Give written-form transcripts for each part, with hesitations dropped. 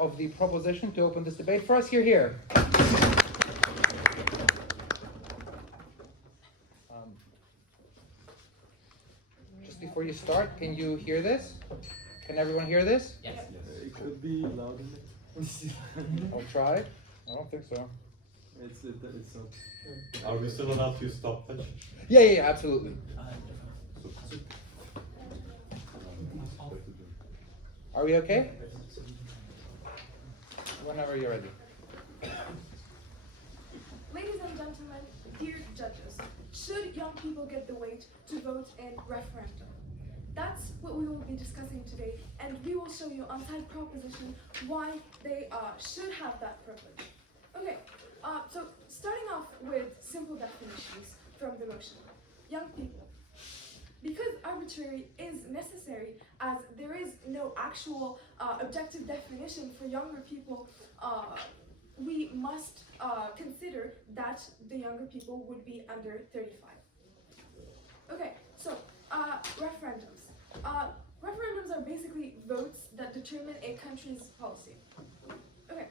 Of the proposition to open this debate. For us here. Just before you start, can you hear this? Can everyone hear this? Yes. It could be louder. I'll try. I don't think so. It's not. Are we still allowed to use stopwatch? Yeah, absolutely. Are we okay? Whenever you're ready. Ladies and gentlemen, dear judges, should young people get the weight to vote in referendum? That's what we will be discussing today, and we will show you on side proposition why they should have that privilege. Okay, so starting off with simple definitions from the motion. Young people. Because arbitrary is necessary, as there is no actual objective definition for younger people, we must consider that the younger people would be under 35. Okay, so referendums. Referendums are basically votes that determine a country's policy. Okay,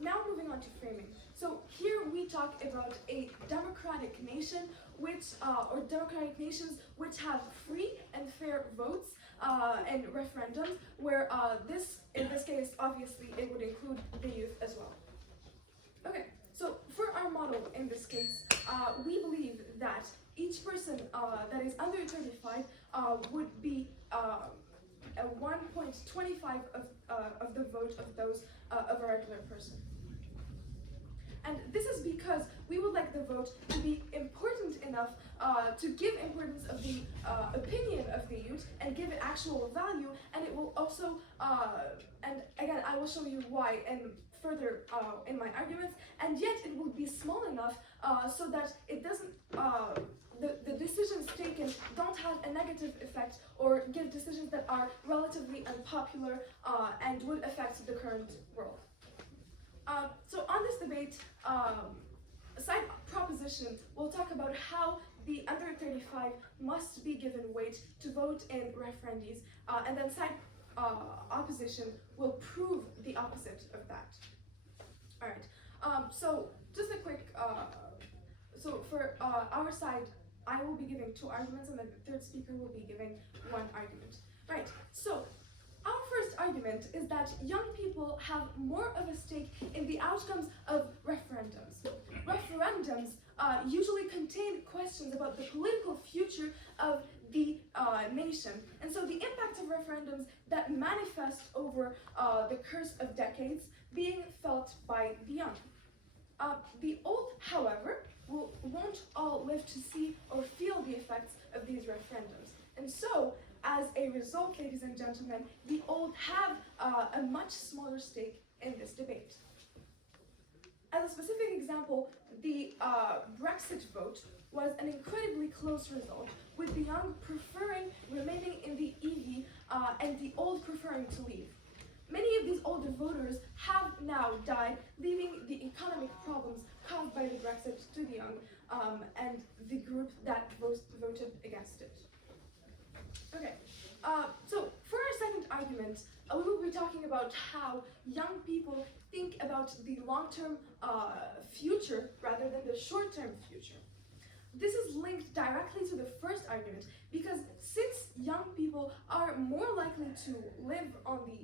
now moving on to framing. So here we talk about a democratic nation or democratic nations which have free and fair votes and referendums, where in this case, obviously, it would include the youth as well. Okay, so for our model in this case, we believe that each person that is under 35 would be a 1.25 of the vote of those of a regular person. And this is because we would like the vote to be important enough to give importance of the opinion of the youth and give it actual value, and it will also, and again, I will show you why and further in my arguments, and yet it will be small enough so that it doesn't, the decisions taken don't have a negative effect or give decisions that are relatively unpopular and would affect the current world. So on this debate, side proposition, we'll talk about how the under 35 must be given weight to vote in referendums, and then side opposition will prove the opposite of that. All right, so just a quick, so for our side, I will be giving 2 arguments, and then the third speaker will be giving 1 argument. Right, so our first argument is that young people have more of a stake in the outcomes of referendums. Referendums usually contain questions about the political future of the nation, and so the impact of referendums that manifest over the course of decades being felt by the young. The old, however, won't all live to see or feel the effects of these referendums, and so as a result, ladies and gentlemen, the old have a much smaller stake in this debate. As a specific example, the Brexit vote was an incredibly close result, with the young preferring remaining in the EU and the old preferring to leave. Many of these older voters have now died, leaving the economic problems caused by the Brexit to the young and the group that voted against it. Okay, so for our second argument, we will be talking about how young people think about the long-term future rather than the short-term future. This is linked directly to the first argument, because since young people are more likely to live on the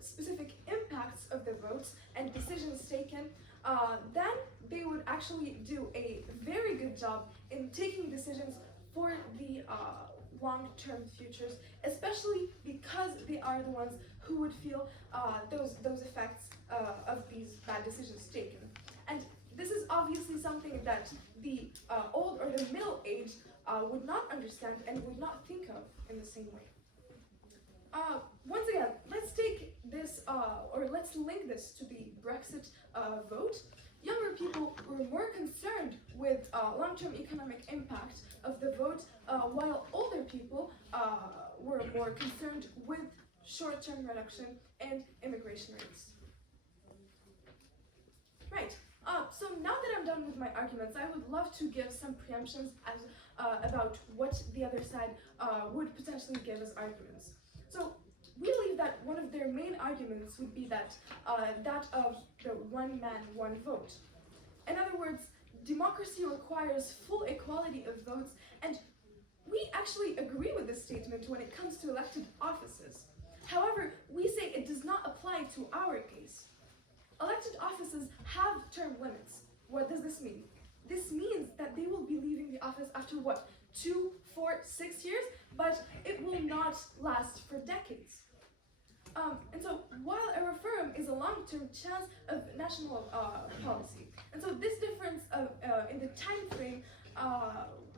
specific impacts of the votes and decisions taken, then they would actually do a very good job in taking decisions for the long-term futures, especially because they are the ones who would feel those effects of these bad decisions taken. And this is obviously something that the old or the middle age would not understand and would not think of in the same way. Once again, let's take this, or let's link this to the Brexit vote. Younger people were more concerned with long-term economic impact of the vote, while older people were more concerned with short-term reduction in immigration rates. Right, so now that I'm done with my arguments, I would love to give some preemptions about what the other side would potentially give as arguments. So we believe that one of their main arguments would be that of the one man, one vote. In other words, democracy requires full equality of votes, and we actually agree with this statement when it comes to elected offices. However, we say it does not apply to our case. Elected offices have term limits. What does this mean? This means that they will be leaving the office after what, 2, 4, 6 years, but it will not last for decades. And so while a referendum is a long-term chance of national policy, and so this difference in the time frame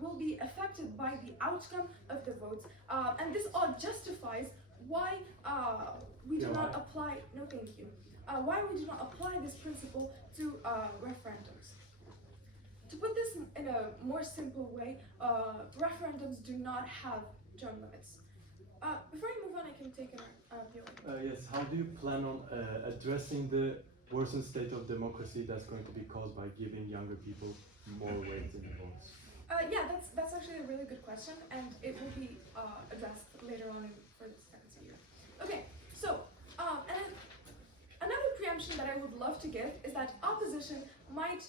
will be affected by the outcome of the votes, and this all justifies why we do not apply, no thank you, why we do not apply this principle to referendums. To put this in a more simple way, referendums do not have term limits. Before I move on, I can take an view. Yes, how do you plan on addressing the worsened state of democracy that's going to be caused by giving younger people more weight in the votes? Yeah, that's actually a really good question, and it will be addressed later on for this tendency here. Okay, so and another preemption that I would love to give is that opposition might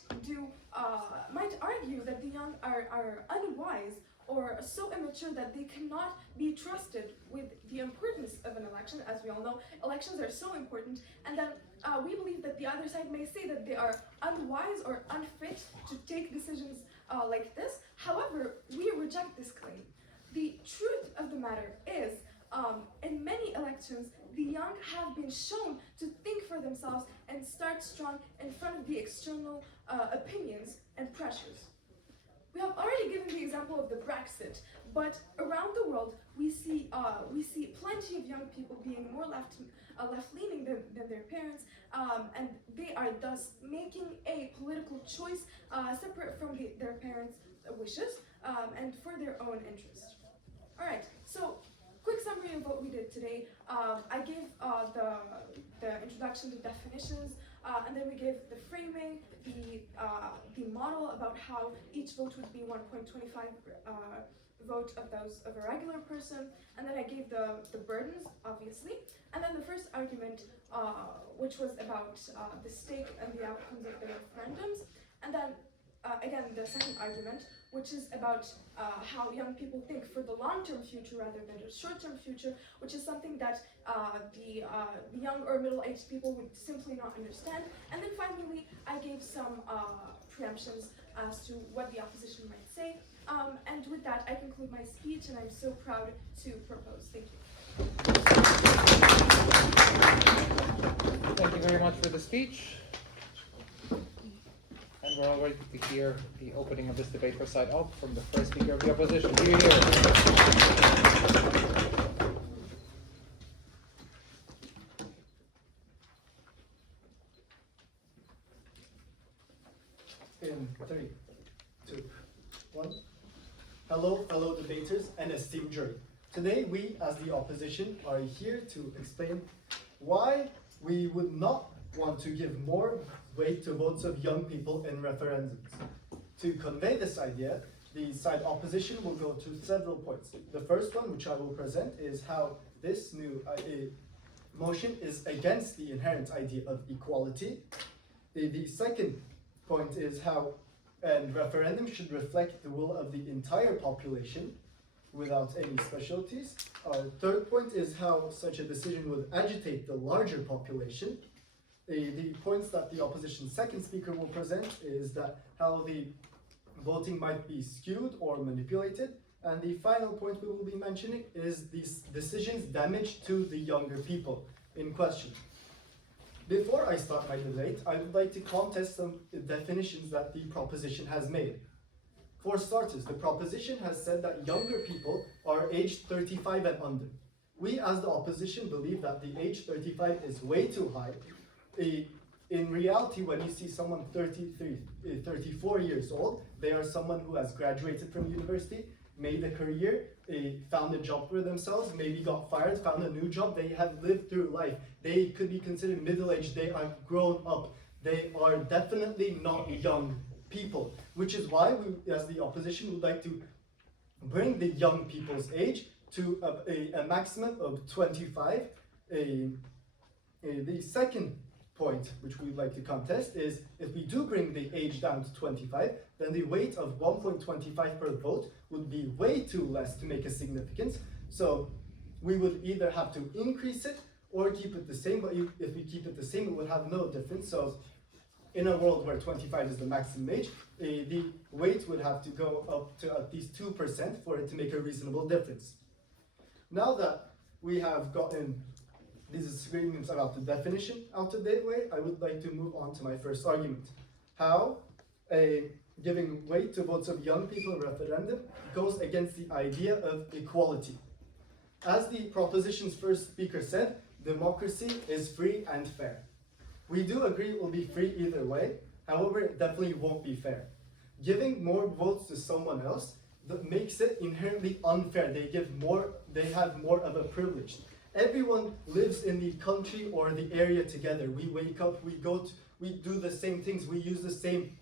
argue that the young are unwise or so immature that they cannot be trusted with the importance of an election. As we all know, elections are so important, and then we believe that the other side may say that they are unwise or unfit to take decisions like this. However, we reject this claim. The truth of the matter is, in many elections, the young have been shown to think for themselves and start strong in front of the external opinions and pressures. We have already given the example of the Brexit, but around the world we see plenty of young people being more left-leaning than their parents, and they are thus making a political choice separate from their parents' wishes and for their own interest. All right, so quick summary of what we did today. I gave the introduction to definitions, and then we gave the framing, the model about how each vote would be 1.25 vote of a regular person, and then I gave the burdens, obviously, and then the first argument, which was about the stake and the outcomes of the referendums, and then again the second argument, which is about how young people think for the long-term future rather than the short-term future, which is something that the young or middle-aged people would simply not understand. And then finally, I gave some preemptions as to what the opposition might say. And with that, I conclude my speech, and I'm so proud to propose. Thank you. Thank you very much for the speech. And we're all ready to hear the opening of this debate for side up from the first speaker of the opposition. Do you hear? In 3, 2, 1. Hello, fellow debaters and esteemed jury. Today, we, as the opposition, are here to explain why we would not want to give more weight to votes of young people in referendums. To convey this idea, the side opposition will go to several points. The first one, which I will present, is how this new motion is against the inherent idea of equality. The second point is how a referendum should reflect the will of the entire population without any specialties. Our third point is how such a decision would agitate the larger population. The points that the opposition's second speaker will present is that how the voting might be skewed or manipulated. And the final point we will be mentioning is these decisions' damage to the younger people in question. Before I start my debate, I would like to contest some definitions that the proposition has made. For starters, the proposition has said that younger people are aged 35 and under. We, as the opposition, believe that the age 35 is way too high. In reality, when you see someone 34 years old, they are someone who has graduated from university, made a career, found a job for themselves, maybe got fired, found a new job. They have lived through life. They could be considered middle-aged. They are grown up. They are definitely not young people, which is why we, as the opposition, would like to bring the young people's age to a maximum of 25, The second point which we'd like to contest is if we do bring the age down to 25, then the weight of 1.25 per vote would be way too less to make a significance. So we would either have to increase it or keep it the same, but if we keep it the same, it would have no difference. So in a world where 25 is the maximum age, the weight would have to go up to at least 2% for it to make a reasonable difference. Now that we have gotten these disagreements about the definition out of the way, I would like to move on to my first argument. How giving weight to votes of young people referendum goes against the idea of equality. As the proposition's first speaker said, democracy is free and fair. We do agree it will be free either way, however, it definitely won't be fair. Giving more votes to someone else that makes it inherently unfair. They have more of a privilege. Everyone lives in the country or the area together. We wake up, we do the same things, we use the same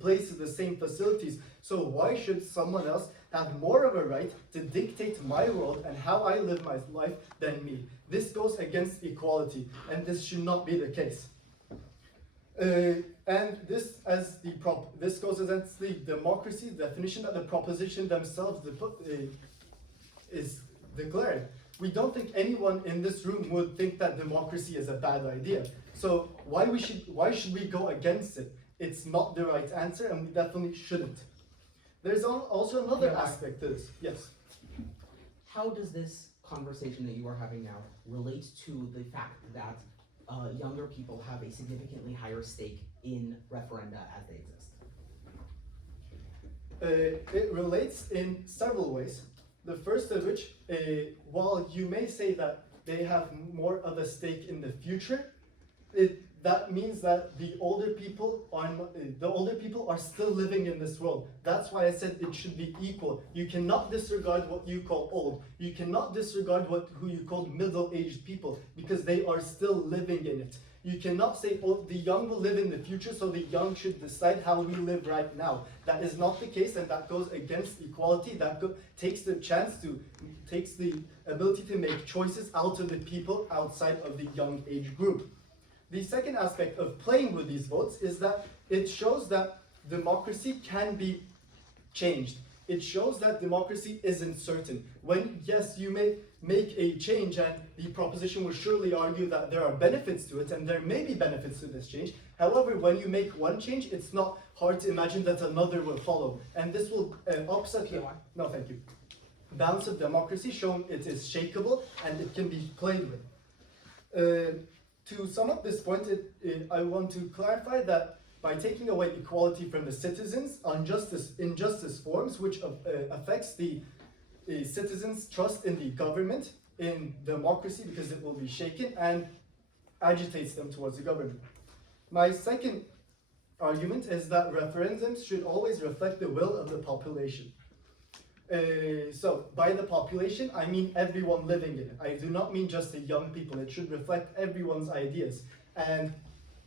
places, the same facilities. So why should someone else have more of a right to dictate my world and how I live my life than me? This goes against equality, and this should not be the case. And this goes against the democracy definition that the proposition themselves is declared. We don't think anyone in this room would think that democracy is a bad idea. So why should we go against it? It's not the right answer, and we definitely shouldn't. There's also another aspect to this. Yes. How does this conversation that you are having now relate to the fact that younger people have a significantly higher stake in referenda as they exist? It relates in several ways. The first of which, while you may say that they have more of a stake in the future, that means that the older people are still living in this world. That's why I said it should be equal. You cannot disregard what you call old. You cannot disregard who you call middle-aged people, because they are still living in it. You cannot say, oh, the young will live in the future, so the young should decide how we live right now. That is not the case, and that goes against equality. That takes the ability to make choices out of the people outside of the young age group. The second aspect of playing with these votes is that it shows that democracy can be changed. It shows that democracy isn't certain. When, yes, you may make a change, and the proposition will surely argue that there are benefits to it, and there may be benefits to this change. However, when you make one change, it's not hard to imagine that another will follow. And this will upset the balance of democracy, showing it is shakeable and it can be played with. To sum up this point, I want to clarify that by taking away equality from the citizens, injustice forms, which affects the citizens' trust in the government, in democracy, because it will be shaken, and agitates them towards the government. My second argument is that referendums should always reflect the will of the population. So by the population, I mean everyone living in it. I do not mean just the young people. It should reflect everyone's ideas. And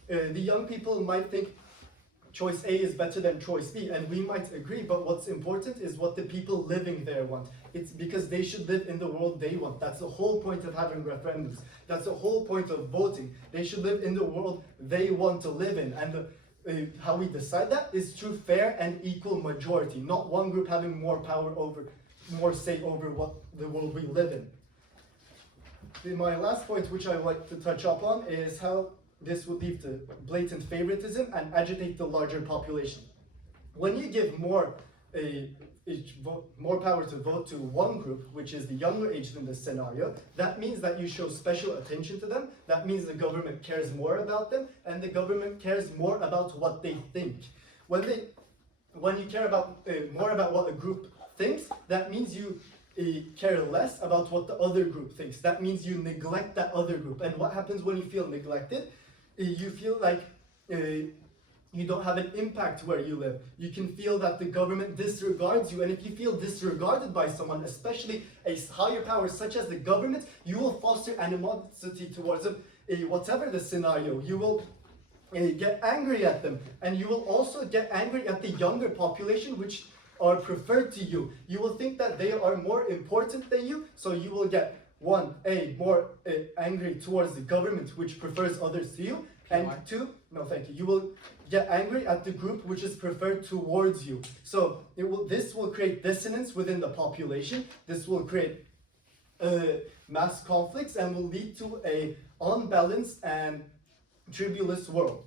the young people might think choice A is better than choice B, and we might agree, but what's important is what the people living there want. It's because they should live in the world they want. That's the whole point of having referendums. That's the whole point of voting. They should live in the world they want to live in. And how we decide that is through fair and equal majority, not one group having more say over what the world we live in. My last point, which I would like to touch upon, is how this would lead to blatant favoritism and agitate the larger population. When you give more power to vote to one group, which is the younger age in this scenario, that means that you show special attention to them. That means the government cares more about them, and the government cares more about what they think. When you care about more about what a group thinks, that means you care less about what the other group thinks. That means you neglect that other group. And what happens when you feel neglected? You feel like you don't have an impact where you live. You can feel that the government disregards you, and if you feel disregarded by someone, especially a higher power such as the government, you will foster animosity towards them, whatever the scenario. You will get angry at them, and you will also get angry at the younger population, which are preferred to you. You will think that they are more important than you, so you will get one, A, more angry towards the government which prefers others to you, and PY? two, no thank you, you will get angry at the group which is preferred towards you. So this will create dissonance within the population, this will create mass conflicts and will lead to a unbalanced and tribulous world.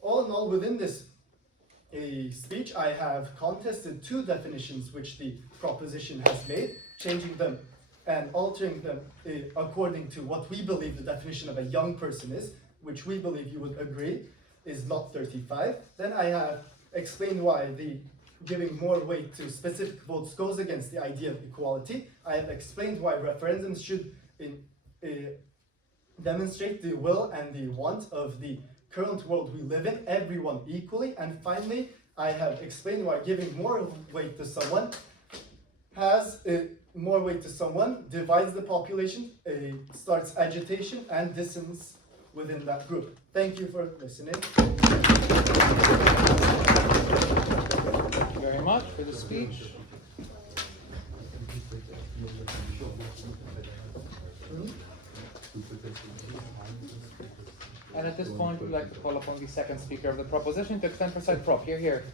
All in all, within this speech, I have contested two definitions which the proposition has made, changing them and altering them according to what we believe the definition of a young person is, which we believe you would agree is not 35. Then I have explained why the giving more weight to specific votes goes against the idea of equality. I have explained why referendums should demonstrate the will and the want of the current world we live in, everyone equally. And finally, I have explained why giving more weight to someone divides the population, starts agitation and dissonance within that group. Thank you for listening. Thank you very much for the speech. And at this point, we'd like to call upon the second speaker of the proposition to extend her side prop. Here, here.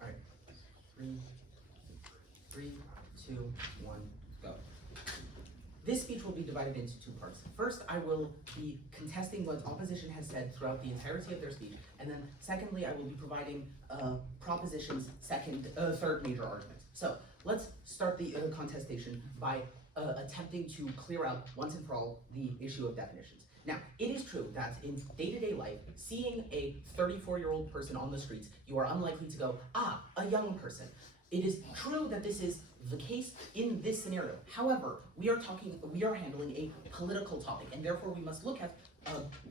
Alright. 3, 2, 1, go. This speech will be divided into two parts. First, I will be contesting what opposition has said throughout the entirety of their speech, and then secondly, I will be providing proposition's third major argument. So let's start the contestation by attempting to clear out once and for all the issue of definitions. Now, it is true that in day-to-day life, seeing a 34-year-old person on the streets, you are unlikely to go, ah, a young person. It is true that this is the case in this scenario. However, we are handling a political topic, and therefore we must look at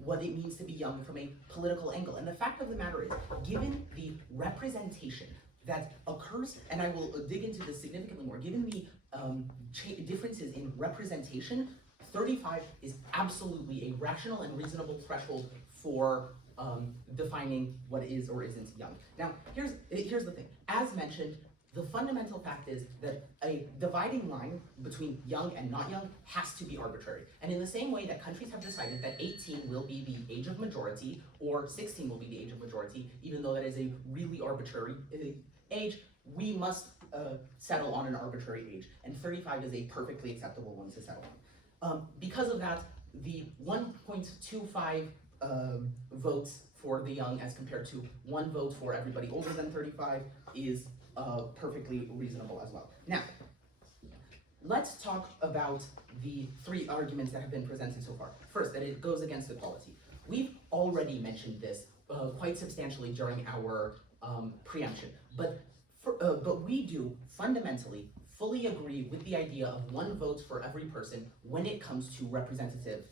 what it means to be young from a political angle. And the fact of the matter is, given the representation that occurs, and I will dig into this significantly more, given the differences in representation, 35 is absolutely a rational and reasonable threshold for defining what is or isn't young. Now, here's the thing. As mentioned, the fundamental fact is that a dividing line between young and not young has to be arbitrary. And in the same way that countries have decided that 18 will be the age of majority, or 16 will be the age of majority, even though that is a really arbitrary age, we must settle on an arbitrary age. And 35 is a perfectly acceptable one to settle on. Because of that, the 1.25 votes for the young as compared to 1 vote for everybody older than 35 is perfectly reasonable as well. Now, let's talk about the 3 arguments that have been presented so far. First, that it goes against equality. We've already mentioned this quite substantially during our preemption, but we do fundamentally fully agree with the idea of 1 vote for every person when it comes to representative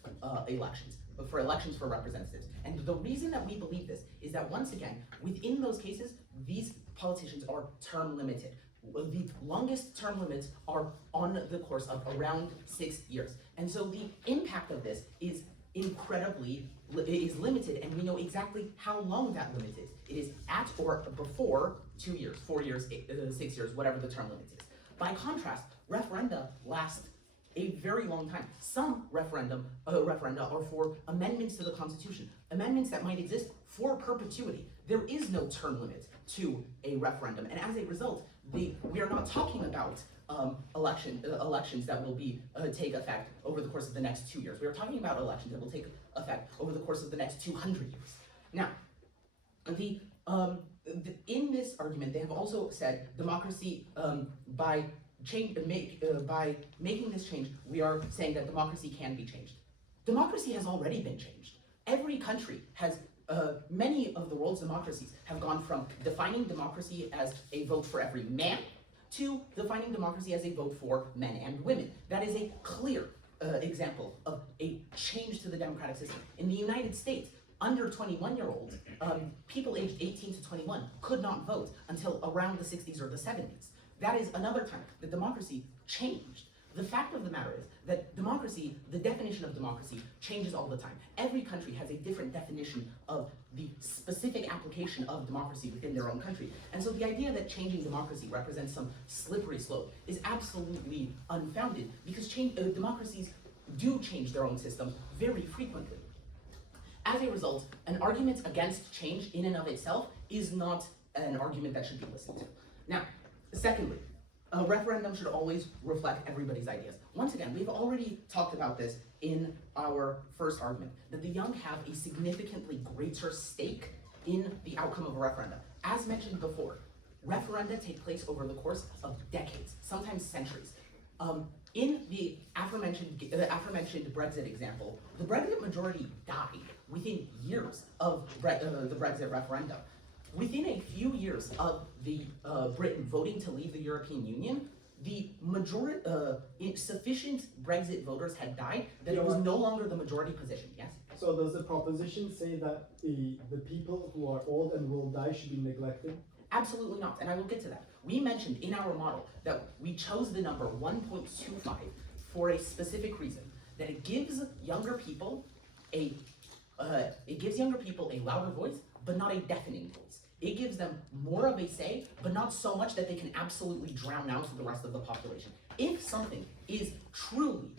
elections, for elections for representatives. And the reason that we believe this is that, once again, within those cases, these politicians are term limited. The longest term limits are on the course of around 6 years. And so the impact of this is limited, and we know exactly how long that limit is. It is at or before 2 years, 4 years, 6 years, whatever the term limit is. By contrast, referenda last a very long time. Some referenda are for amendments to the Constitution, amendments that might exist for perpetuity. There is no term limit to a referendum, and as a result, we are not talking about elections that will take effect over the course of the next 2 years. We are talking about elections that will take effect over the course of the next 200 years. Now, in this argument, they have also said democracy, by making this change, we are saying that democracy can be changed. Democracy has already been changed. Every country has, many of the world's democracies have gone from defining democracy as a vote for every man to defining democracy as a vote for men and women. That is a clear example of a change to the democratic system. In the United States, under 21-year-olds, people aged 18 to 21 could not vote until around the 60s or the 70s. That is another time that democracy changed. The fact of the matter is that democracy, the definition of democracy, changes all the time. Every country has a different definition of the specific application of democracy within their own country. And so the idea that changing democracy represents some slippery slope is absolutely unfounded, because democracies do change their own systems very frequently. As a result, an argument against change in and of itself is not an argument that should be listened to. Now, secondly, a referendum should always reflect everybody's ideas. Once again, we've already talked about this in our first argument, that the young have a significantly greater stake in the outcome of a referendum. As mentioned before, referenda take place over the course of decades, sometimes centuries. In the aforementioned Brexit example, the Brexit majority died within years of the Brexit referendum. Within a few years of the Britain voting to leave the European Union, the sufficient Brexit voters had died that it was no longer the majority position. Yes? So does the proposition say that the people who are old and will die should be neglected? Absolutely not, and I will get to that. We mentioned in our model that we chose the number 1.25 for a specific reason, that it gives younger people a louder voice, but not a deafening voice. It gives them more of a say, but not so much that they can absolutely drown out the rest of the population. If something is truly,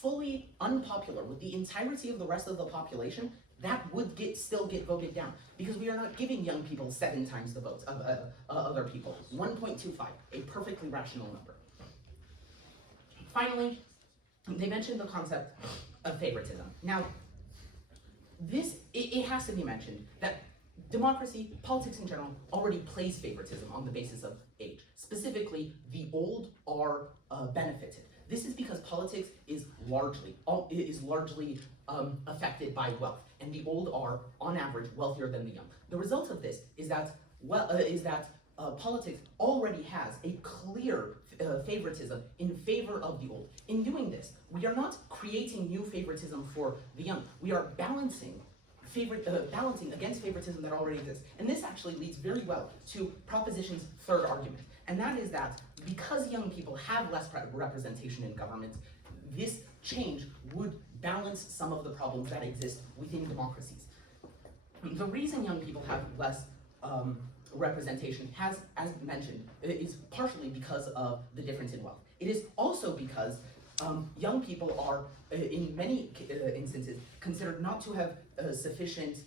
fully unpopular with the entirety of the rest of the population, that would still get voted down, because we are not giving young people 7 times the votes of other people. 1.25, a perfectly rational number. Finally, they mentioned the concept of favoritism. Now, it has to be mentioned that democracy, politics in general, already plays favoritism on the basis of age. Specifically, the old are benefited. This is because politics is largely affected by wealth, and the old are, on average, wealthier than the young. The result of this is that politics already has a clear favoritism in favor of the old. In doing this, we are not creating new favoritism for the young. We are balancing against favoritism that already exists. And this actually leads very well to Proposition's third argument, and that is that because young people have less representation in government, this change would balance some of the problems that exist within democracies. The reason young people have less representation as mentioned, is partially because of the difference in wealth. It is also because young people are, in many instances, considered not to have sufficient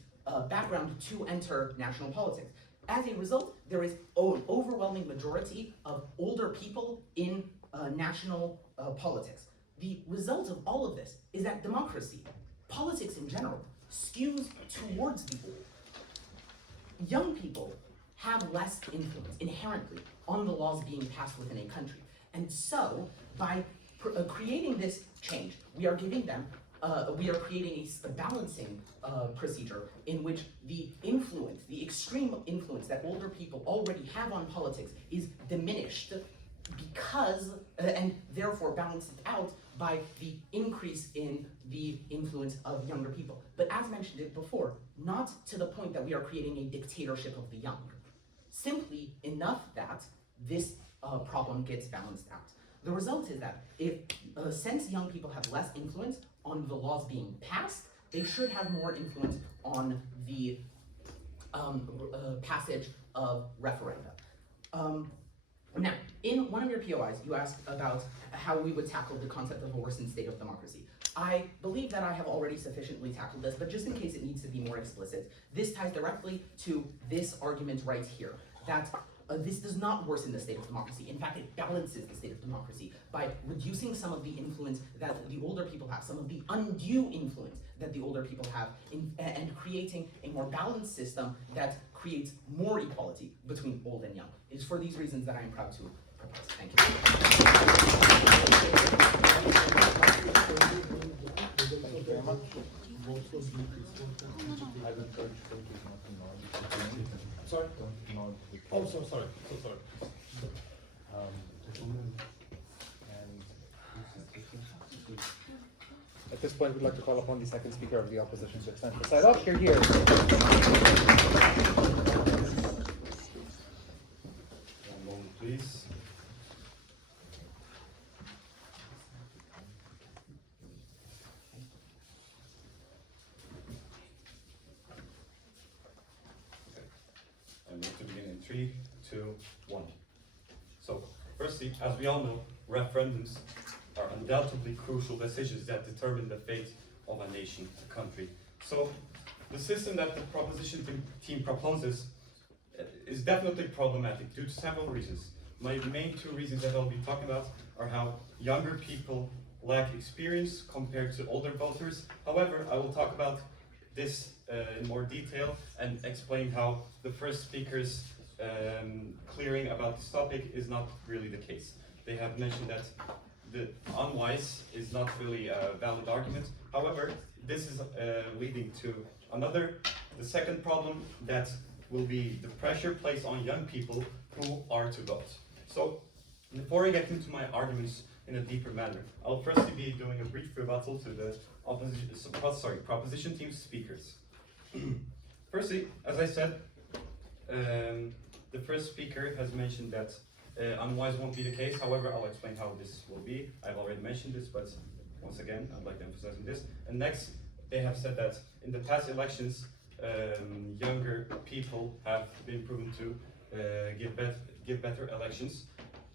background to enter national politics. As a result, there is an overwhelming majority of older people in national politics. The result of all of this is that democracy, politics in general, skews towards the old. Young people have less influence inherently on the laws being passed within a country. And so, by creating this change, we are giving them, we are creating a balancing procedure in which the influence, the extreme influence that older people already have on politics is diminished because, and therefore balanced out by the increase in the influence of younger people. But as mentioned before, not to the point that we are creating a dictatorship of the young. Simply enough that this problem gets balanced out. The result is that since young people have less influence on the laws being passed, they should have more influence on the passage of referenda. Now, in one of your POIs, you asked about how we would tackle the concept of a worsened state of democracy. I believe that I have already sufficiently tackled this, but just in case it needs to be more explicit, this ties directly to this argument right here, that this does not worsen the state of democracy. In fact, it balances the state of democracy by reducing some of the influence that the older people have, some of the undue influence that the older people have, and creating a more balanced system that creates more equality between old and young. It is for these reasons that I am proud to propose. Thank you. Thank you very much. Sorry? Oh, so sorry. At this point, we'd like to call upon the second speaker of the opposition to extend the side up. Here. One moment, please. 3, 2, 1. So, firstly, as we all know, referendums are undoubtedly crucial decisions that determine the fate of a nation, a country. So, the system that the proposition team proposes is definitely problematic due to several reasons. My main two reasons that I'll be talking about are how younger people lack experience compared to older voters. However, I will talk about this in more detail and explain how the first speakers clearing about this topic is not really the case. They have mentioned that the unwise is not really a valid argument. However, this is leading to the second problem, that will be the pressure placed on young people who are to vote. So, before I get into my arguments in a deeper manner, I'll firstly be doing a brief rebuttal to the proposition team speakers. Firstly, as I said, the first speaker has mentioned that unwise won't be the case. However, I'll explain how this will be. I've already mentioned this, but once again, I'd like to emphasize on this. And next, they have said that in the past elections, younger people have been proven to give better elections.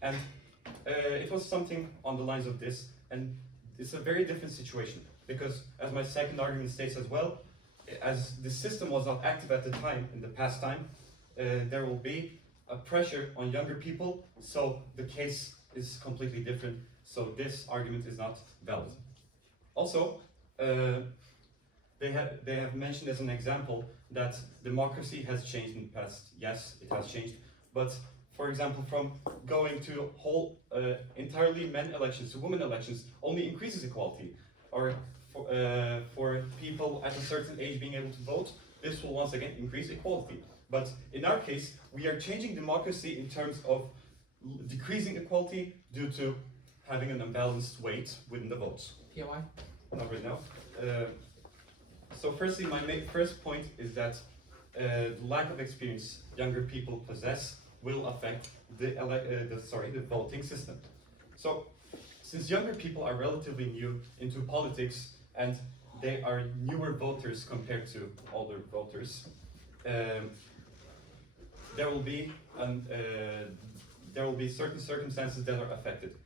And it was something on the lines of this, and it's a very different situation, because as my second argument states as well, as the system was not active at the time, in the past time, there will be a pressure on younger people, so the case is completely different, so this argument is not valid. Also, they have mentioned as an example that democracy has changed in the past. Yes, it has changed, but for example, from going to whole entirely men elections to women elections only increases equality, or for people at a certain age being able to vote, this will once again increase equality. But in our case, we are changing democracy in terms of decreasing equality due to having an unbalanced weight within the votes. POI? Not right now. So firstly, my first point is that the lack of experience younger people possess will affect the voting system. So, since younger people are relatively new into politics and they are newer voters compared to older voters, there will be certain circumstances that are affected.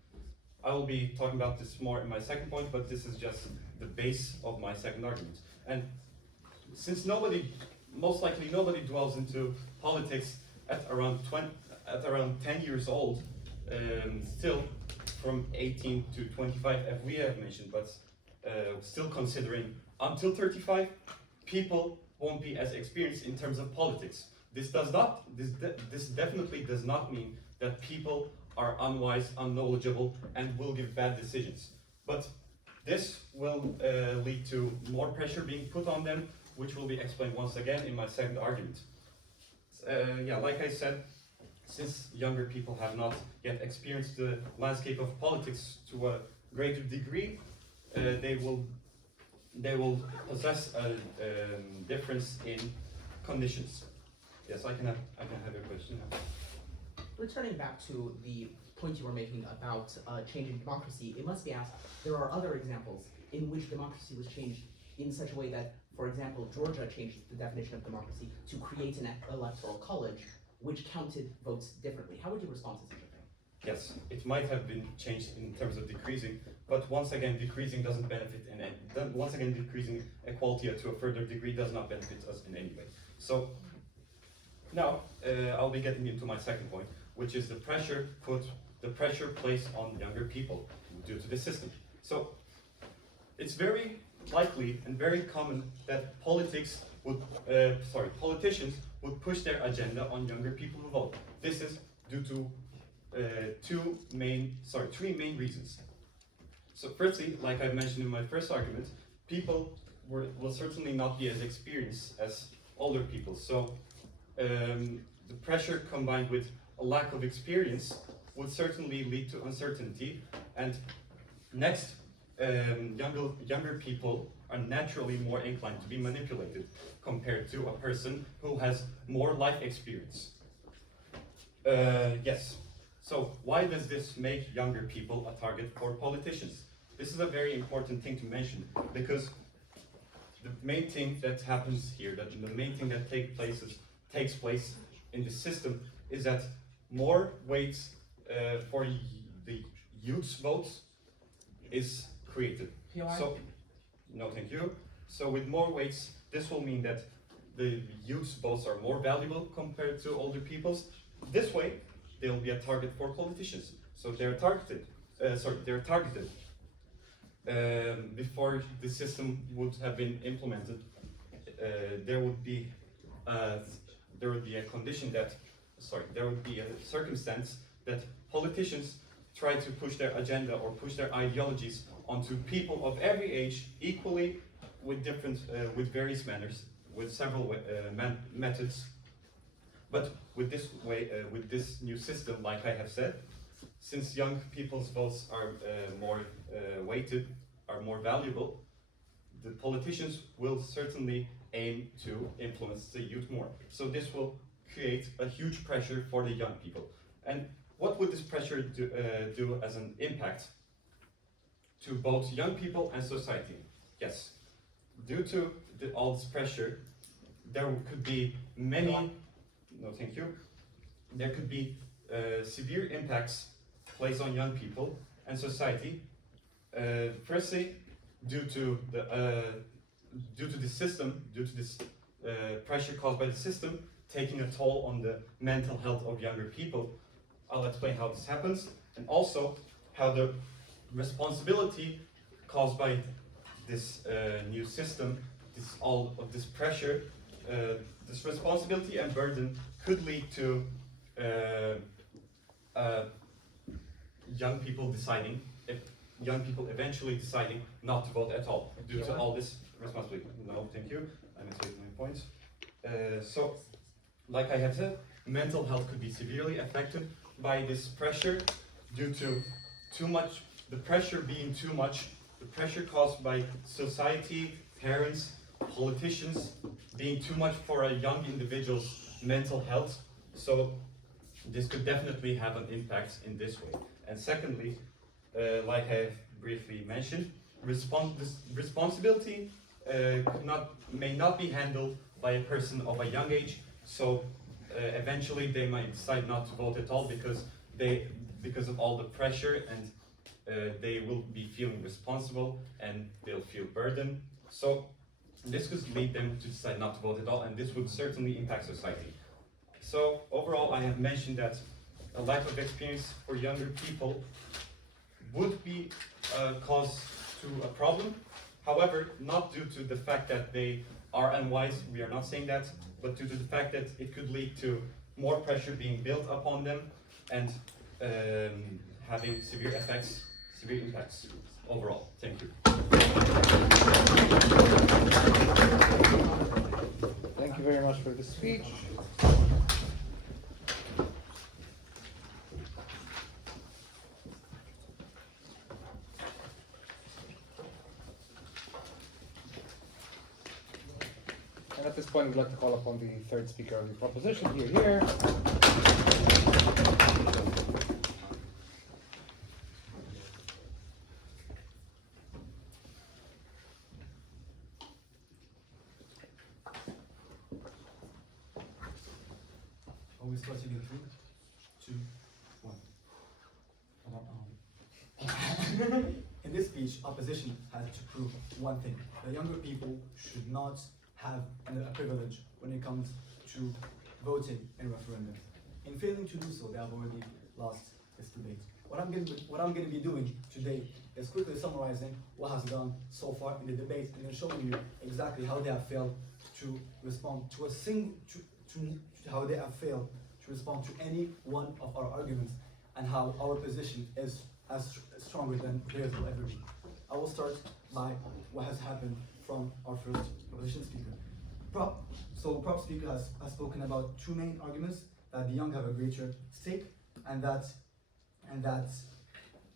I will be talking about this more in my second point, but this is just the base of my second argument. And since most likely nobody dwells into politics at around 10 years old, still from 18 to 25, as we have mentioned, but still considering until 35, people won't be as experienced in terms of politics. This definitely does not mean that people are unwise, unknowledgeable, and will give bad decisions. But this will lead to more pressure being put on them, which will be explained once again in my second argument. Like I said, since younger people have not yet experienced the landscape of politics to a greater degree, they will possess a difference in conditions. Yes, I can have your question now. Returning back to the point you were making about changing democracy, it must be asked, there are other examples in which democracy was changed in such a way that, for example, Georgia changed the definition of democracy to create an electoral college which counted votes differently. How would you respond to such a thing? Yes, it might have been changed in terms of decreasing, but once again, decreasing doesn't benefit once again, decreasing equality to a further degree does not benefit us in any way. So now I'll be getting into my second point, which is the pressure placed on younger people due to the system. So it's very likely and very common that politicians would push their agenda on younger people who vote. This is due to three main reasons. So firstly, like I mentioned in my first argument, people will certainly not be as experienced as older people. So the pressure combined with a lack of experience would certainly lead to uncertainty. And next, younger people are naturally more inclined to be manipulated compared to a person who has more life experience. Yes. So why does this make younger people a target for politicians? This is a very important thing to mention, because the main thing that happens here, the main thing that takes place in the system is that more weight for the youth's votes is created. POI? So, no, thank you. So with more weights, this will mean that the youth's votes are more valuable compared to older people's. This way, they will be a target for politicians. So they're targeted. They're targeted. Before the system would have been implemented, there would be a condition that, there would be a circumstance that politicians try to push their agenda or push their ideologies onto people of every age equally, with different, with various manners, with several methods. But with this way, with this new system, like I have said, since young people's votes are more weighted, are more valuable, the politicians will certainly aim to influence the youth more. So this will create a huge pressure for the young people. And what would this pressure do as an impact to both young people and society? Yes, due to all this pressure, there could be many, no thank you, there could be severe impacts placed on young people and society. Firstly, due to the system, due to this pressure caused by the system, taking a toll on the mental health of younger people. I'll explain how this happens, and also how the responsibility caused by this new system, all of this pressure, this responsibility and burden could lead to young people eventually deciding not to vote at all due to all this responsibility. No, thank you. I made my points. So, like I have said, mental health could be severely affected by this pressure due to the pressure being too much, the pressure caused by society, parents, politicians, being too much for a young individual's mental health. So this could definitely have an impact in this way. And secondly, like I have briefly mentioned, responsibility may not be handled by a person of a young age. So eventually they might decide not to vote at all because of all the pressure, and they will be feeling responsible and they'll feel burdened. So this could lead them to decide not to vote at all, and this would certainly impact society. So overall, I have mentioned that a lack of experience for younger people would be a cause to a problem. However, not due to the fact that they are unwise, we are not saying that, but due to the fact that it could lead to more pressure being built upon them and having severe impacts overall. Thank you. Thank you very much for the speech. And at this point, we'd like to call upon the third speaker of the proposition. Here. Are we starting in 3, 2, 1? In this speech, opposition has to prove one thing: that younger people should not have a privilege when it comes to voting in referendums. In failing to do so, they have already lost this debate. What I'm going to be doing today is quickly summarizing what has gone so far in the debate, and then showing you exactly how they have failed to respond to how they have failed to respond to any one of our arguments, and how our position is as stronger than theirs will ever be. I will start by what has happened from our first opposition speaker. Prop speaker has spoken about two main arguments: that the young have a greater stake, and that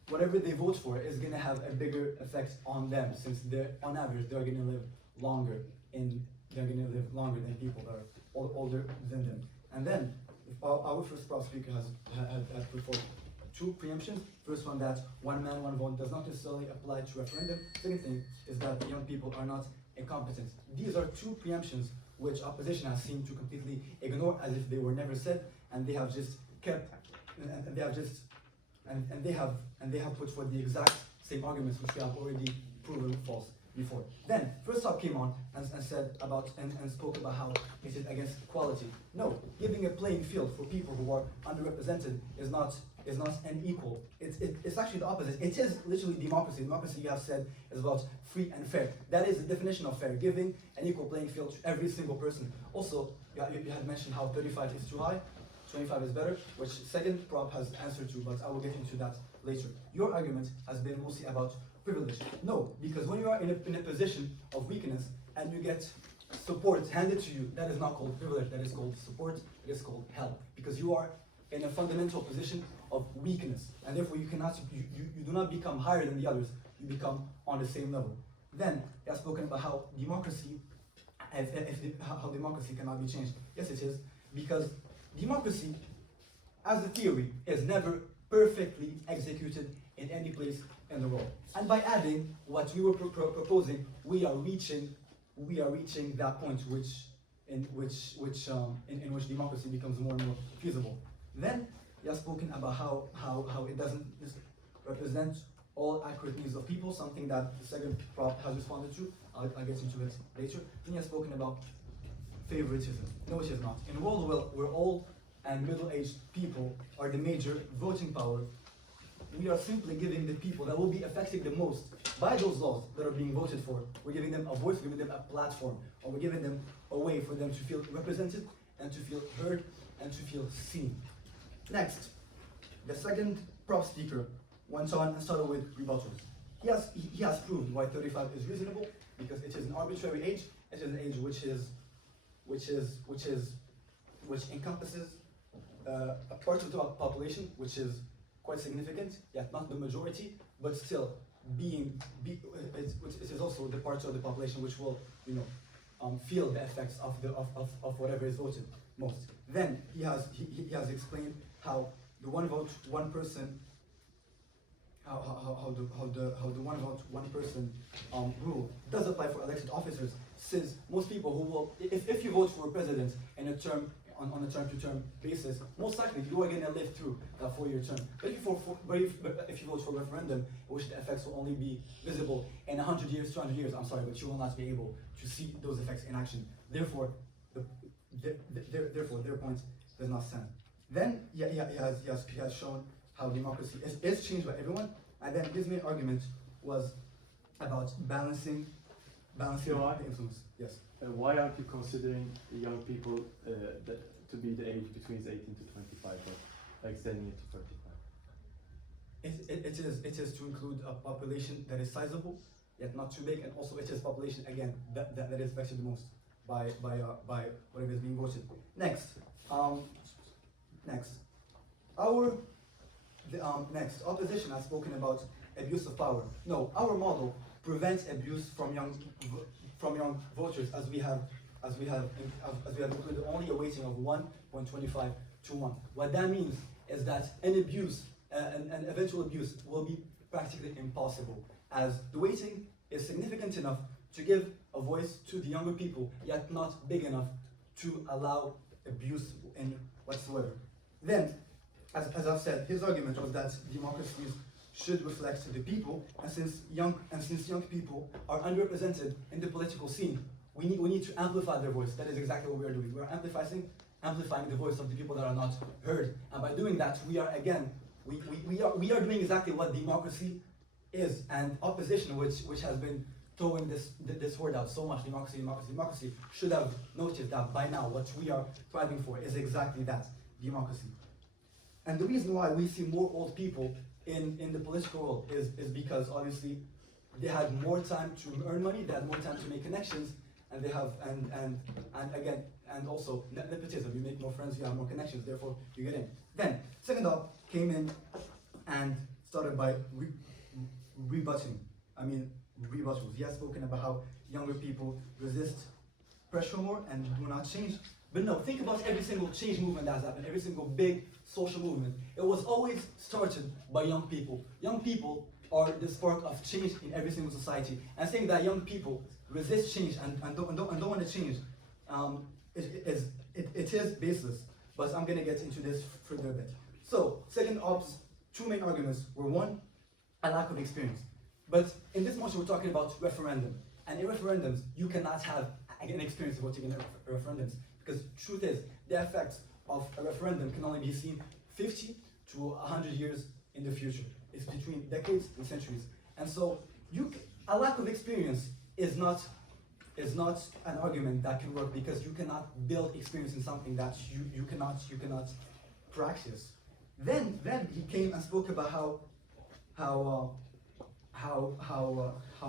whatever they vote for is going to have a bigger effect on them, since on average they're going to live longer than people that are older than them. And then our first prop speaker has put forward two preemptions. First one, that one man, one vote does not necessarily apply to referendum. Second thing is that young people are not incompetent. These are two preemptions which opposition has seemed to completely ignore as if they were never said, and they have just kept, and they have just, and they have put forth the exact same arguments which we have already proven false before. Then, first up came on and said about, and spoke about how it is against equality. No, giving a playing field for people who are underrepresented is not an equal. It's actually the opposite. It is literally democracy. Democracy, you have said, is about free and fair. That is the definition of fair, giving an equal playing field to every single person. Also, you had mentioned how 35 is too high, 25 is better, which second prop has answered to, but I will get into that later. Your argument has been mostly about privilege. No, because when you are in a position of weakness and you get support handed to you, that is not called privilege, that is called support, it is called help. Because you are in a fundamental position of weakness, and therefore you cannot, you do not become higher than the others, you become on the same level. Then, you have spoken about how democracy, how democracy cannot be changed. Yes, it is, because democracy, as a theory, is never perfectly executed in any place in the world. And by adding what we were proposing, we are reaching that point in which democracy becomes more and more feasible. Then you have spoken about how it doesn't represent all accurate needs of people, something that the second prop has responded to. I'll get into it later. Then you have spoken about favoritism. No, it is not. In a world where old and middle-aged people are the major voting power, we are simply giving the people that will be affected the most by those laws that are being voted for, we're giving them a voice, we're giving them a platform, or we're giving them a way for them to feel represented and to feel heard and to feel seen. Next, the second prop speaker went on and started with rebuttals. He has proved why 35 is reasonable, because it is an arbitrary age. It is an age which encompasses a part of the population which is quite significant, yet not the majority, but still it is also the part of the population which will, feel the effects of whatever is voted most. Then he has explained how the one vote, one person, how the one vote, one person rule does apply for elected officers, since most people who will, if you vote for a president in a term, on a term-to-term basis, most likely you are going to live through that 4-year term. But if you vote for a referendum, which the effects will only be visible in 100 years, 200 years, I'm sorry, but you will not be able to see those effects in action. Therefore, their point does not stand. Then he has shown how democracy is changed by everyone, and then his main argument was about balancing the influence. Yes. Why aren't you considering the young people to be the age between 18 to 25, but extending it to 35? It is to include a population that is sizable, yet not too big, and also it is population again that is affected the most by whatever is being voted. Next, opposition has spoken about abuse of power. No, our model prevents abuse from young voters, as we have included only a weighting of 1.25 to 1. What that means is that an eventual abuse will be practically impossible, as the weighting is significant enough to give a voice to the younger people, yet not big enough to allow abuse in whatsoever. Then, as I've said, his argument was that democracies should reflect the people, and since young people are underrepresented in the political scene, we need to amplify their voice. That is exactly what we are doing. We are amplifying the voice of the people that are not heard, and by doing that, we are doing exactly what democracy is. And opposition, which has been throwing this word out so much, democracy, should have noticed that by now what we are striving for is exactly that, democracy. And the reason why we see more old people in the political world is because obviously they had more time to earn money, they had more time to make connections, and they have and also nepotism. You make more friends, you have more connections, therefore you get in. Then second up came in and started by rebuttals. He has spoken about how younger people resist pressure more and do not change. But no, think about every single change movement that has happened, every single big social movement. It was always started by young people. Young people are the spark of change in every single society. And saying that young people resist change and don't want to change it is baseless, but I'm gonna get into this further a bit. So, second ops, two main arguments were one, a lack of experience. But in this motion, we're talking about referendum. And in referendums, you cannot have an experience of voting in referendums, because truth is, the effects of a referendum can only be seen 50 to 100 years in the future. It's between decades and centuries. And so, a lack of experience is not an argument that can work, because you cannot build experience in something that you cannot practice. Then he came and spoke about how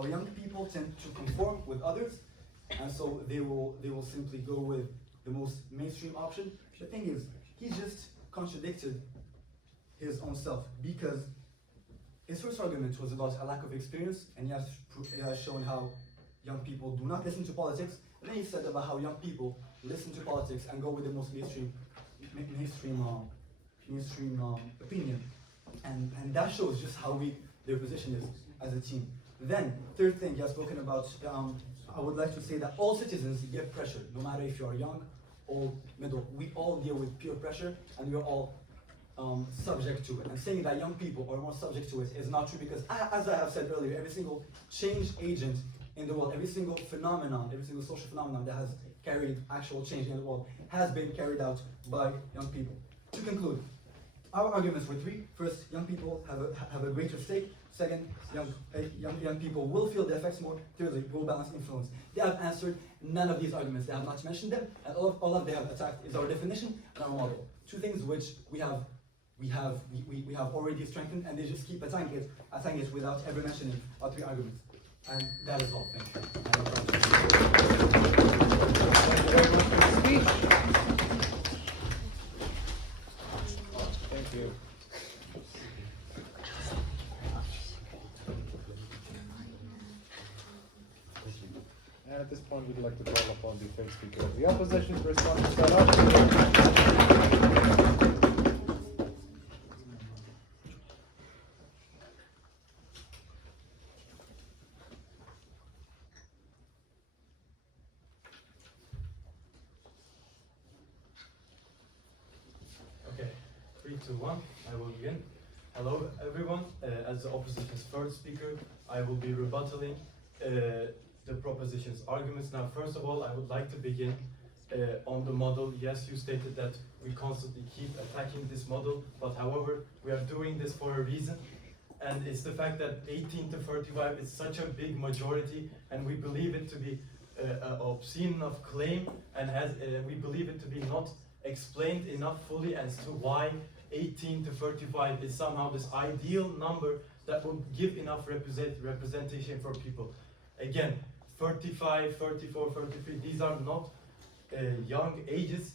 young people tend to conform with others, and so they will simply go with the most mainstream option. The thing is, he just contradicted his own self, because his first argument was about a lack of experience, and he has shown how young people do not listen to politics. And then he said about how young people listen to politics and go with the most mainstream opinion, and that shows just how weak their position is as a team. Then, third thing he has spoken about, I would like to say that all citizens get pressure, no matter if you are young, old, middle. We all deal with peer pressure, and we are all subject to it. And saying that young people are more subject to it is not true, because as I have said earlier, every single change agent in the world, every single phenomenon, every single social phenomenon that has carried actual change in the world has been carried out by young people. To conclude, our arguments were three. First, young people have a greater stake. Second, young people will feel the effects more. Thirdly, will balance influence. They have answered none of these arguments. They have not mentioned them, and all of they have attacked is our definition and our model. Two things which we have already strengthened, and they just keep attacking it without ever mentioning our three arguments. And that is all. Thank you. Thank you very much for the speech. Thank you. And at this point, we'd like to call upon the third speaker of the opposition to respond to that. Okay, 3, 2, 1, I will begin. Hello everyone, as the opposition's first speaker, I will be rebuttaling the proposition's arguments. Now, first of all, I would like to begin on the model. Yes, you stated that we constantly keep attacking this model, but however, we are doing this for a reason. And it's the fact that 18 to 35 is such a big majority, and we believe it to be an obscene enough claim, and we believe it to be not explained enough fully as to why 18 to 35 is somehow this ideal number that would give enough representation for people. Again, 35, 34, 33, these are not young ages,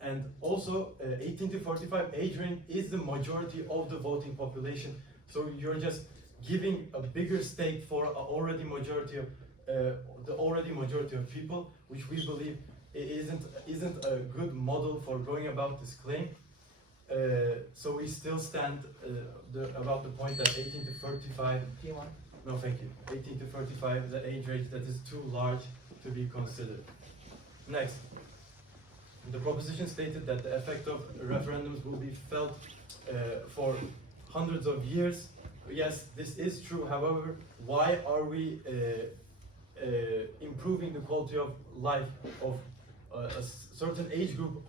and also 18 to 45 age range is the majority of the voting population. So you're just giving a bigger stake for the already majority of people, which we believe isn't a good model for going about this claim. So we still stand about the point that 18 to 35. No, thank you. 18 to 35 is the age range that is too large to be considered. Next, the proposition stated that the effect of referendums will be felt for hundreds of years. Yes, this is true. However, why are we improving the quality of life of a certain age group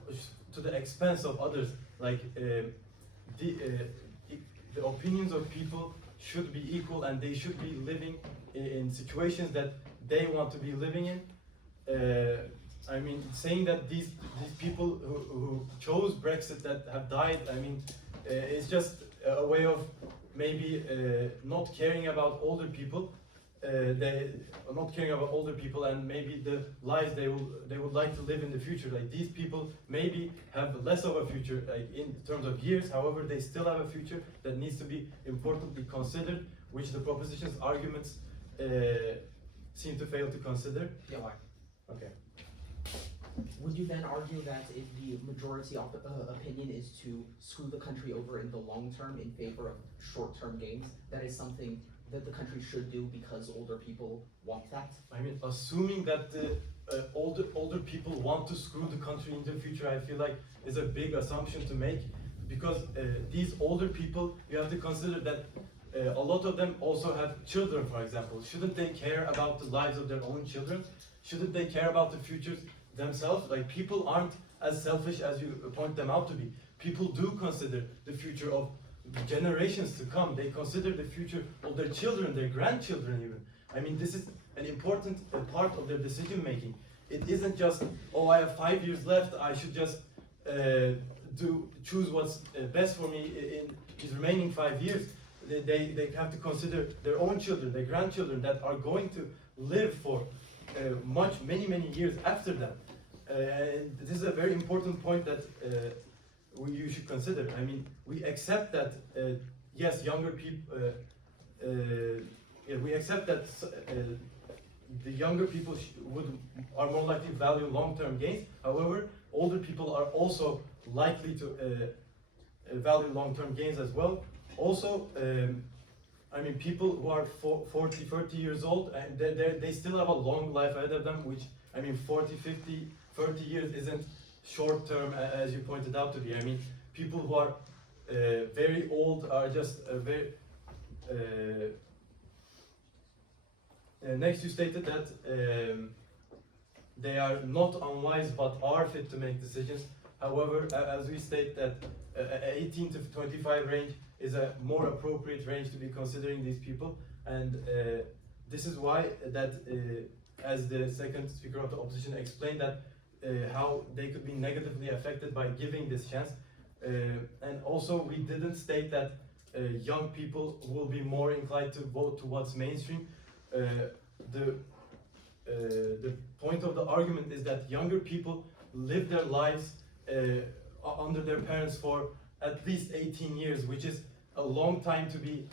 to the expense of others? Like the opinions of people should be equal, and they should be living in situations that they want to be living in. I mean, saying that these people who chose Brexit that have died, I mean, it's just a way of maybe not caring about older people. They are not caring about older people, and maybe the lives they would like to live in the future. Like, these people maybe have less of a future, like in terms of years. However, they still have a future that needs to be importantly considered, which the proposition's arguments seem to fail to consider. Yeah, why? Okay. Would you then argue that if the majority of the opinion is to screw the country over in the long term in favor of short-term gains, that is something that the country should do because older people want that? I mean, assuming that older people want to screw the country in the future, I feel like is a big assumption to make, because these older people, you have to consider that a lot of them also have children, for example. Shouldn't they care about the lives of their own children? Shouldn't they care about the futures themselves? Like, people aren't as selfish as you point them out to be. People do consider the future of generations to come. They consider the future of their children, their grandchildren even. I mean, this is an important part of their decision making. It isn't just, oh, I have 5 years left, I should just choose what's best for me in these remaining 5 years. They have to consider their own children, their grandchildren that are going to live for many years after them. And this is a very important point that you should consider. I mean, we accept that yes, younger people. We accept that the younger people are more likely to value long-term gains. However, older people are also likely to value long-term gains as well. Also, I mean, people who are 40, 30 years old, and they still have a long life ahead of them, which, I mean, 40, 50, 30 years isn't short term, as you pointed out to be. I mean, people who are very old are just very... next, you stated that they are not unwise but are fit to make decisions. However, as we state that 18 to 25 range is a more appropriate range to be considering these people, and this is why that, as the second speaker of the opposition explained, that how they could be negatively affected by giving this chance. And also, we didn't state that young people will be more inclined to vote towards mainstream. The point of the argument is that younger people live their lives under their parents for at least 18 years, which is a long time to be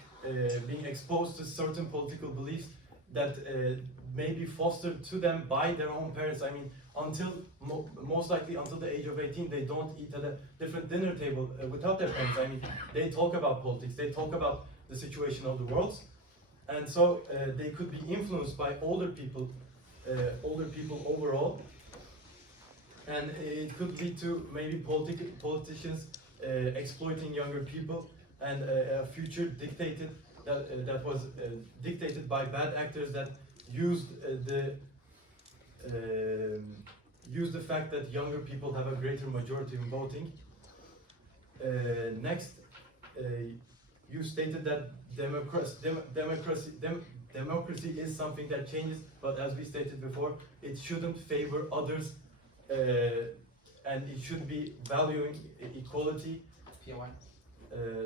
being exposed to certain political beliefs that may be fostered to them by their own parents. I mean, until most likely until the age of 18, they don't eat at a different dinner table without their parents. I mean, they talk about politics, they talk about the situation of the world, and so they could be influenced by older people overall, and it could lead to maybe politicians exploiting younger people, and a future dictated that was dictated by bad actors that used the fact that younger people have a greater majority in voting. Next, you stated that democracy is something that changes, but as we stated before, it shouldn't favor others, and it should be valuing equality. POI.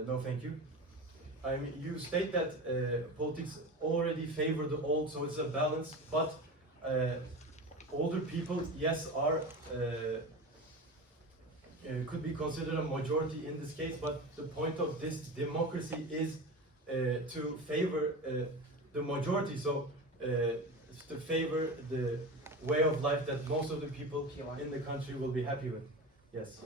No, thank you. I mean, you state that politics already favor the old, so it's a balance, but older people, yes, are could be considered a majority in this case, but the point of this democracy is to favor the majority, so to favor the way of life that most of the people in the country will be happy with. Yes.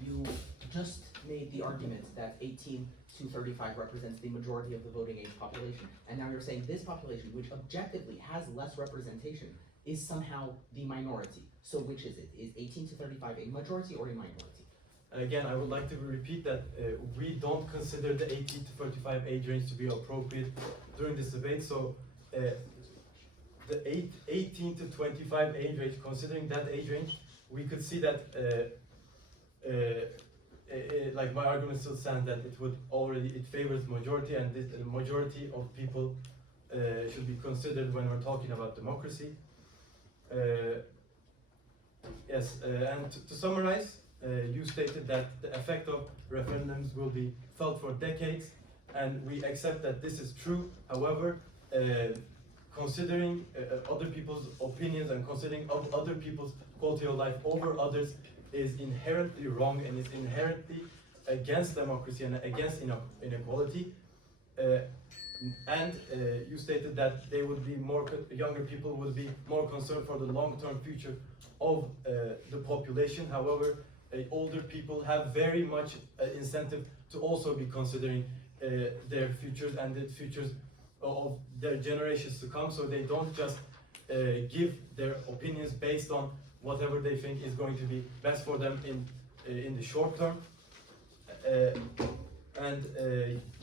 You just made the argument that 18 to 35 represents the majority of the voting age population, and now you're saying this population, which objectively has less representation, is somehow the minority. So which is it? Is 18 to 35 a majority or a minority? Again, I would like to repeat that we don't consider the 18 to 35 age range to be appropriate during this debate. So the 18 to 25 age range, considering that age range, we could see that like my argument still stands that it favors majority, and this majority of people should be considered when we're talking about democracy. Yes, and to summarize, you stated that the effect of referendums will be felt for decades, and we accept that this is true. However, considering other people's opinions and considering other people's quality of life over others is inherently wrong, and is inherently against democracy and against inequality. And you stated that they would be younger people would be more concerned for the long-term future of the population. However, older people have very much incentive to also be considering their futures and the futures of their generations to come. So they don't just give their opinions based on whatever they think is going to be best for them in the short term.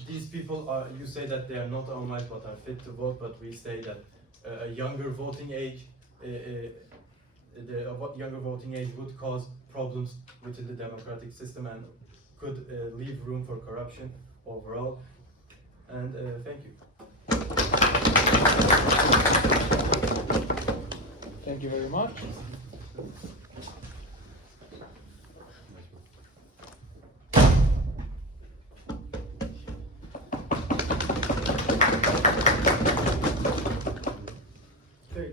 These people are, you say that they are not online but are fit to vote, but we say that a younger voting age, younger voting age would cause problems within the democratic system and could leave room for corruption overall. And thank you. Thank you very much. Three,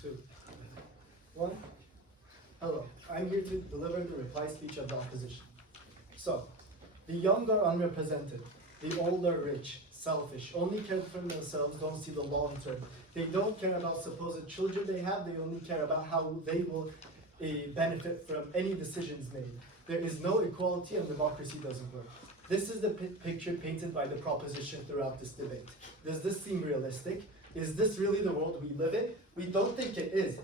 two, one. Hello, I'm here to deliver the reply speech of the opposition. So, the young are unrepresented, the old are rich, selfish, only care for themselves, don't see the long term. They don't care about supposed children they have, they only care about how they will benefit from any decisions made. There is no equality and democracy doesn't work. This is the picture painted by the proposition throughout this debate. Does this seem realistic? Is this really the world we live in? We don't think it is.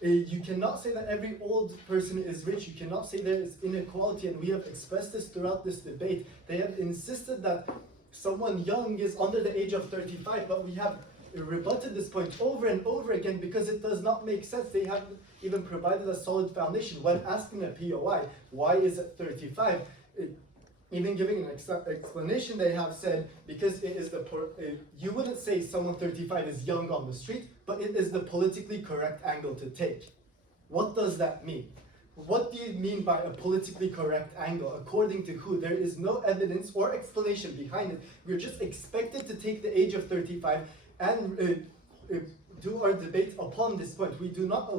You cannot say that every old person is rich. You cannot say there is inequality, and we have expressed this throughout this debate. They have insisted that someone young is under the age of 35, but we have rebutted this point over and over again because it does not make sense. They haven't even provided a solid foundation. When asking a POI, why is it 35? Even giving an explanation, they have said because it is you wouldn't say someone 35 is young on the street, but it is the politically correct angle to take. What does that mean? What do you mean by a politically correct angle? According to who? There is no evidence or explanation behind it. We're just expected to take the age of 35 and do our debate upon this point. We do not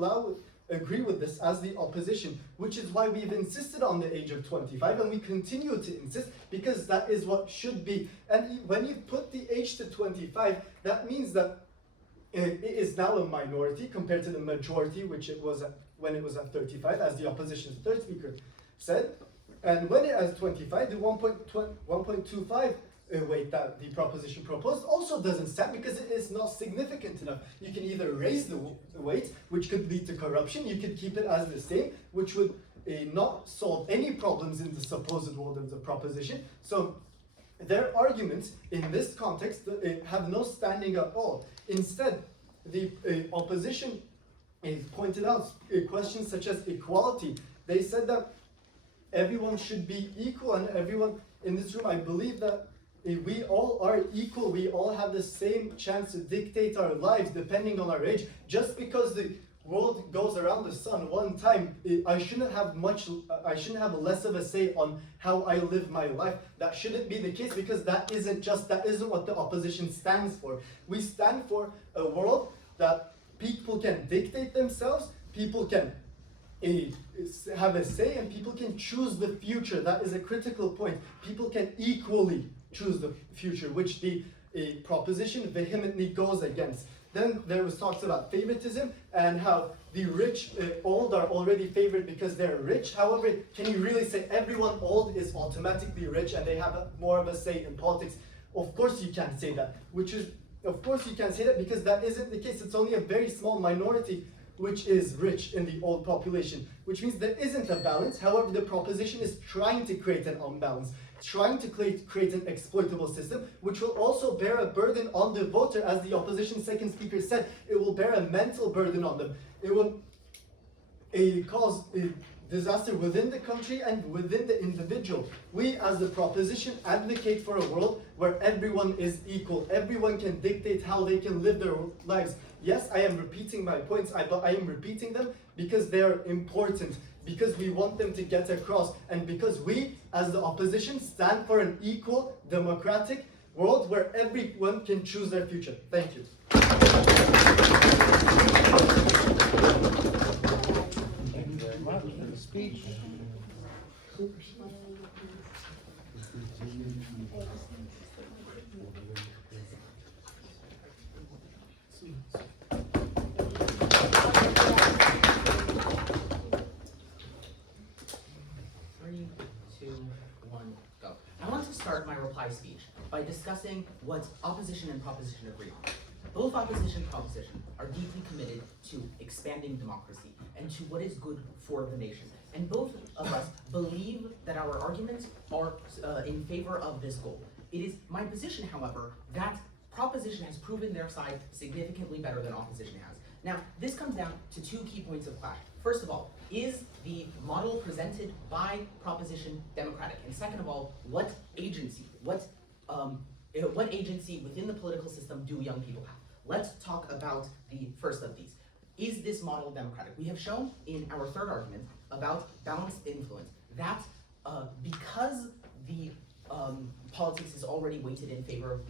agree with this as the opposition, which is why we've insisted on the age of 25, and we continue to insist because that is what should be. And when you put the age to 25, that means that it is now a minority compared to the majority, which it was when it was at 35, as the opposition's third speaker said. And when it has 25, the 1.25 weight that the proposition proposed also doesn't stand because it is not significant enough. You can either raise the weight, which could lead to corruption, you could keep it as the same, which would not solve any problems in the supposed world of the proposition. So their arguments in this context have no standing at all. Instead, the opposition pointed out questions such as equality. They said that everyone should be equal, and everyone in this room, I believe that we all are equal. We all have the same chance to dictate our lives depending on our age. Just because the world goes around the sun one time, I shouldn't have less of a say on how I live my life. That shouldn't be the case because that isn't what the opposition stands for. We stand for a world that people can dictate themselves, people can have a say, and people can choose the future. That is a critical point. People can equally choose the future, which the proposition vehemently goes against. Then there was talks about favoritism and how the rich old are already favored because they're rich. However, can you really say everyone old is automatically rich and they have more of a say in politics? Of course you can't say that. Of course you can't say that because that isn't the case. It's only a very small minority which is rich in the old population, which means there isn't a balance. However, the proposition is trying to create an unbalance, trying to create an exploitable system, which will also bear a burden on the voter. As the opposition second speaker said, it will bear a mental burden on them. It will cause a disaster within the country and within the individual. We, as the proposition, advocate for a world where everyone is equal. Everyone can dictate how they can live their lives. Yes, I am repeating my points, but I am repeating them because they are important, because we want them to get across, and because we, as the opposition, stand for an equal, democratic world where everyone can choose their future. Thank you. Thank you very much for the speech. I want to start my reply speech by discussing what opposition and proposition agree on. Both opposition and proposition are deeply committed to expanding democracy and to what is good for the nation. And both of us believe that our arguments are in favor of this goal. It is my position, however, that proposition has proven their side significantly better than opposition has. Now, this comes down to two key points of clash. First of all, is the model presented by proposition democratic? And second of all, what agency within the political system do young people have? Let's talk about the first of these. Is this model democratic? We have shown in our third argument about balanced influence that because the politics is already weighted in favor of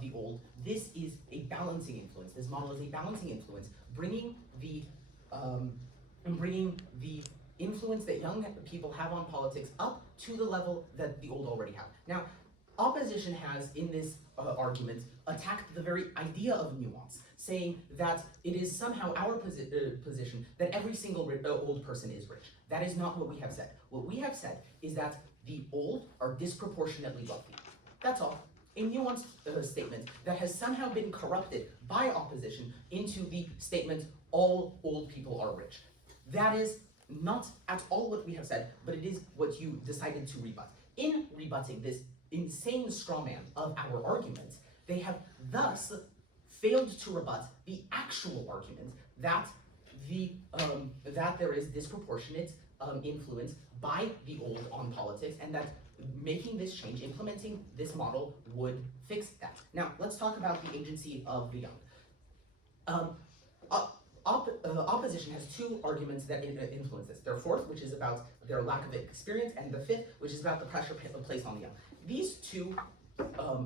the old, this is a balancing influence. This model is a balancing influence, bringing the influence that young people have on politics up to the level that the old already have. Now, opposition has, in this argument, attacked the very idea of nuance, saying that it is somehow our position that every single old person is rich. That is not what we have said. What we have said is that the old are disproportionately wealthy. That's all. A nuanced statement that has somehow been corrupted by opposition into the statement, all old people are rich. That is not at all what we have said, but it is what you decided to rebut. In rebutting this insane straw man of our arguments, they have thus failed to rebut the actual argument that that there is disproportionate influence by the old on politics, and that making this change, implementing this model, would fix that. Now, let's talk about the agency of the young. Opposition has two arguments that influence this. Their fourth, which is about their lack of experience, and the fifth, which is about the pressure placed on the young. These two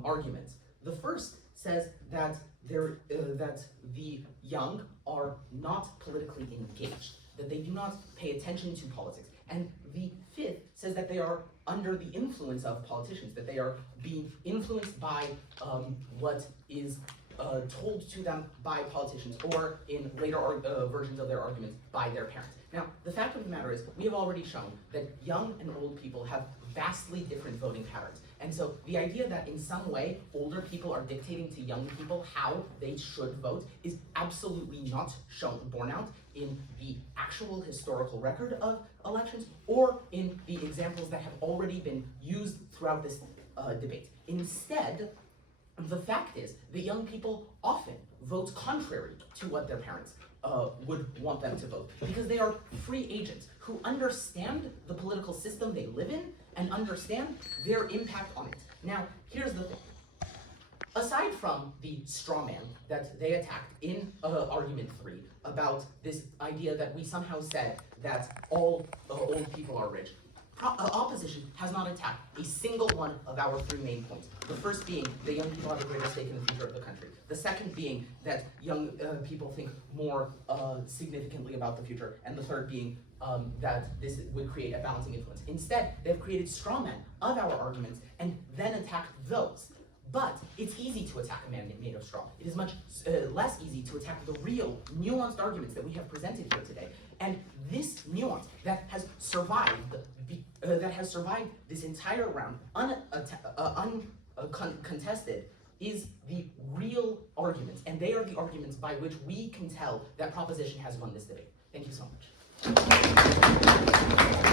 arguments, the first says that that the young are not politically engaged, that they do not pay attention to politics. And the fifth says that they are under the influence of politicians, that they are being influenced by what is told to them by politicians, or in later versions of their arguments, by their parents. Now, the fact of the matter is, we have already shown that young and old people have vastly different voting patterns. And so the idea that in some way older people are dictating to young people how they should vote is absolutely not borne out in the actual historical record of elections or in the examples that have already been used throughout this debate. Instead, the fact is that young people often vote contrary to what their parents would want them to vote, because they are free agents who understand the political system they live in and understand their impact on it. Now, here's the thing. Aside from the straw man that they attacked in argument 3 about this idea that we somehow said that all old people are rich, opposition has not attacked a single one of our 3 main points. The first being that young people have a greater stake in the future of the country. The second being that young people think more significantly about the future. And the third being that this would create a balancing influence. Instead, they've created straw men of our arguments and then attacked those. But it's easy to attack a man made of straw. It is much less easy to attack the real, nuanced arguments that we have presented here today. And this nuance that has survived this entire round uncontested is the real arguments, and they are the arguments by which we can tell that proposition has won this debate. Thank you so much.